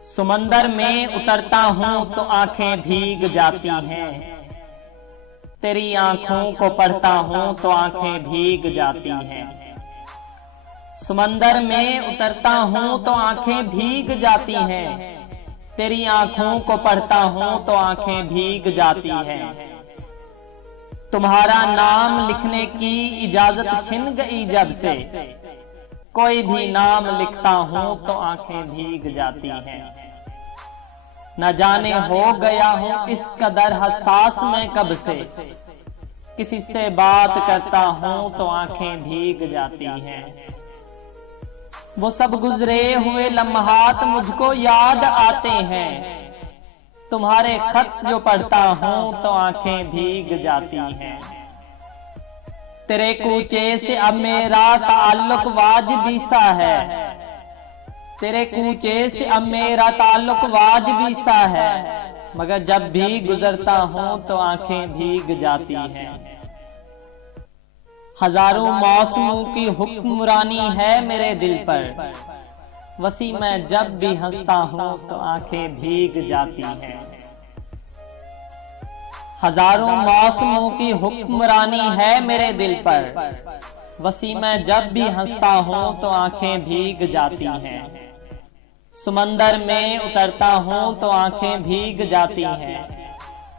समंदर में उतरता हूं तो आंखें भीग जाती हैं। तेरी आंखों को पढ़ता हूं तो आंखें भीग जाती हैं। समंदर में उतरता हूं तो आंखें भीग जाती हैं। तेरी आंखों को पढ़ता हूं तो आंखें भीग जाती हैं। तुम्हारा नाम लिखने की इजाजत छिन गई जब से, कोई भी नाम लिखता हूं तो आंखें भीग जाती हैं। न जाने हो गया हूं इस कदर हसास में कब से, किसी से बात करता हूं तो आंखें भीग जाती हैं। वो सब गुजरे हुए लम्हात मुझको याद आते हैं। तुम्हारे खत जो पढ़ता हूं तो आंखें भीग जाती हैं। तेरे कूचे से अब मेरा ताल्लुक वाजिबी सा है। तेरे कूचे से अब मेरा ताल्लुक वाजिबी सा है। मगर जब भी गुजरता हूं तो आंखें भीग जाती हैं। हजारों मौसमों की हुक्मरानी है मेरे दिल पर, वसी मैं जब भी हंसता हूं तो आंखें भीग जाती हैं। हजारों मौसमों की हुक्मरानी है मेरे दिल पर, वसी मैं जब भी हंसता हूं तो आंखें भीग जाती हैं। समंदर में उतरता हूं तो आंखें भीग जाती हैं।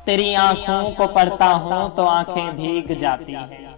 तेरी आंखों को पढ़ता हूं तो आंखें भीग जाती हैं।